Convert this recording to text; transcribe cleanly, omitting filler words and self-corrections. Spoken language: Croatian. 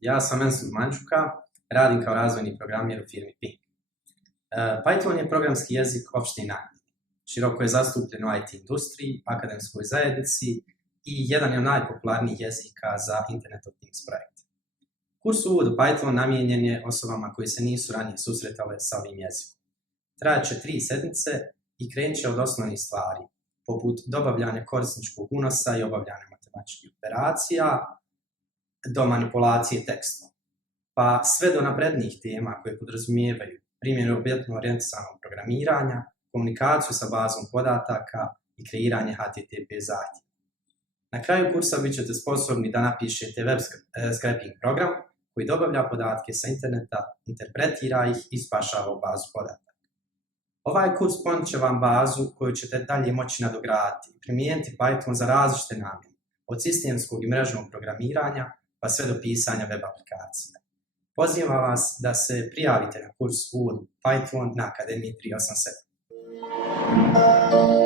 Ja sam Ensur Mančuka, radim kao razvojni programer u firmi Ping. Python je programski jezik opšte namjene. Široko je zastupljen u IT industriji, akademskoj zajednici i jedan je od najpopularnijih jezika za Internet of Things projekt. Kurs Uvod u Python namijenjen je osobama koji se nisu ranije susretale sa ovim jezikom. Trajaće 3 sedmice i krenut će od osnovnih stvari, poput dobavljanja korisničkog unosa i obavljanja matematičkih operacija, do manipulacije tekstom, pa sve do naprednijih tema koje podrazumijevaju primjenu objektno orijentisanog programiranja, komunikaciju sa bazom podataka i kreiranje HTTP zahtjeva. Na kraju kursa bit ćete sposobni da napišete web scraping program koji dobavlja podatke sa interneta, interpretira ih i spašava u bazu podataka. Ovaj kurs ponudit će vam bazu koju ćete dalje moći nadograditi i primijeniti Python za različite namjene, od sistemskog i mrežnog programiranja pa sve do pisanja web aplikacija. Pozivam vas da se prijavite na kurs Uvod u Python na Akademiji 387.